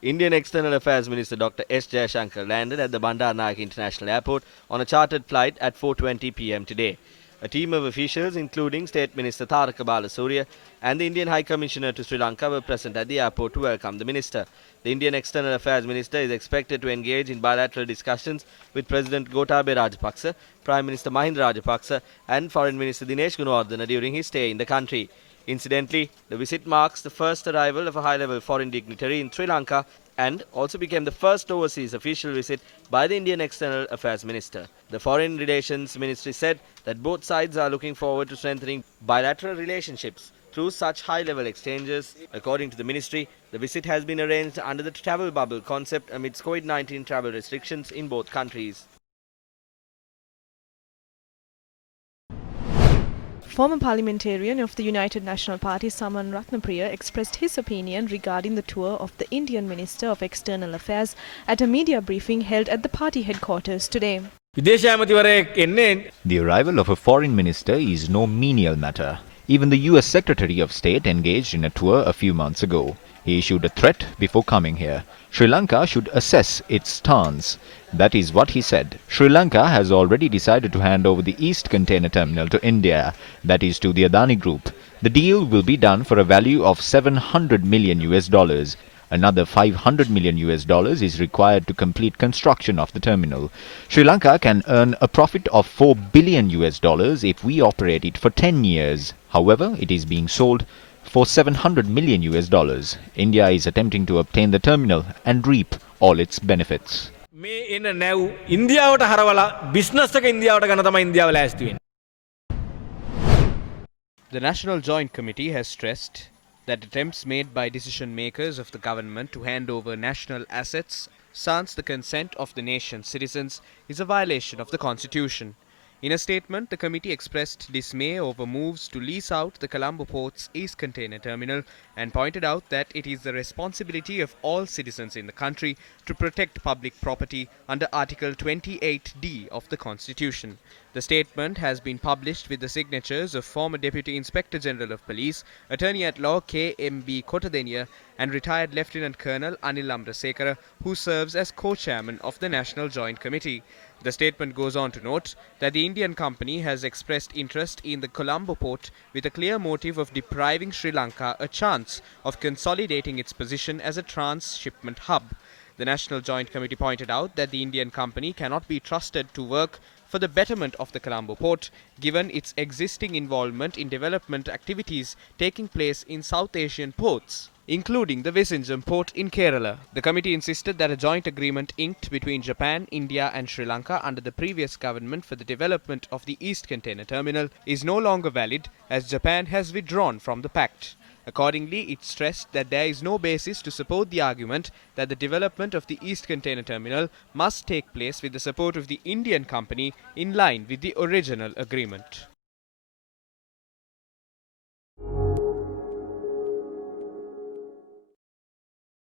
Indian External Affairs Minister Dr. S. Jayashankar landed at the Bandar Naik International Airport on a chartered flight at 4:20 p.m. today. A team of officials, including State Minister Taraka Balasuriya and the Indian High Commissioner to Sri Lanka, were present at the airport to welcome the minister. The Indian External Affairs Minister is expected to engage in bilateral discussions with President Gotabaya Rajapaksa, Prime Minister Mahinda Rajapaksa, and Foreign Minister Dinesh Gunawardena during his stay in the country. Incidentally, the visit marks the first arrival of a high-level foreign dignitary in Sri Lanka and also became the first overseas official visit by the Indian External Affairs Minister. The Foreign Relations Ministry said that both sides are looking forward to strengthening bilateral relationships through such high-level exchanges. According to the ministry, the visit has been arranged under the travel bubble concept amidst COVID-19 travel restrictions in both countries. Former parliamentarian of the United National Party Saman Ratnapriya expressed his opinion regarding the tour of the Indian Minister of External Affairs at a media briefing held at the party headquarters today. The arrival of a foreign minister is no menial matter. Even the US Secretary of State engaged in a tour a few months ago. He issued a threat before coming here. Sri Lanka should assess its stance. That is what he said. Sri Lanka has already decided to hand over the East Container Terminal to India, that is to the Adani Group. The deal will be done for a value of $700 million US. Another $500 million US is required to complete construction of the terminal. Sri Lanka can earn a profit of $4 billion US if we operate it for 10 years. However, it is being sold for $700 million US. India is attempting to obtain the terminal and reap all its benefits. The National Joint Committee has stressed that attempts made by decision makers of the government to hand over national assets sans the consent of the nation's citizens is a violation of the Constitution. In a statement, the committee expressed dismay over moves to lease out the Colombo Port's East Container Terminal and pointed out that it is the responsibility of all citizens in the country to protect public property under Article 28D of the Constitution. The statement has been published with the signatures of former Deputy Inspector General of Police, Attorney at Law K.M.B. Kotadeniya and retired Lieutenant Colonel Anil Amrasekara, who serves as co-chairman of the National Joint Committee. The statement goes on to note that the Indian company has expressed interest in the Colombo port with a clear motive of depriving Sri Lanka a chance of consolidating its position as a transshipment hub. The National Joint Committee pointed out that the Indian company cannot be trusted to work for the betterment of the Colombo port, given its existing involvement in development activities taking place in South Asian ports, including the Vizhinjam port in Kerala. The committee insisted that a joint agreement inked between Japan, India and Sri Lanka under the previous government for the development of the East Container Terminal is no longer valid as Japan has withdrawn from the pact. Accordingly, it stressed that there is no basis to support the argument that the development of the East Container Terminal must take place with the support of the Indian company in line with the original agreement.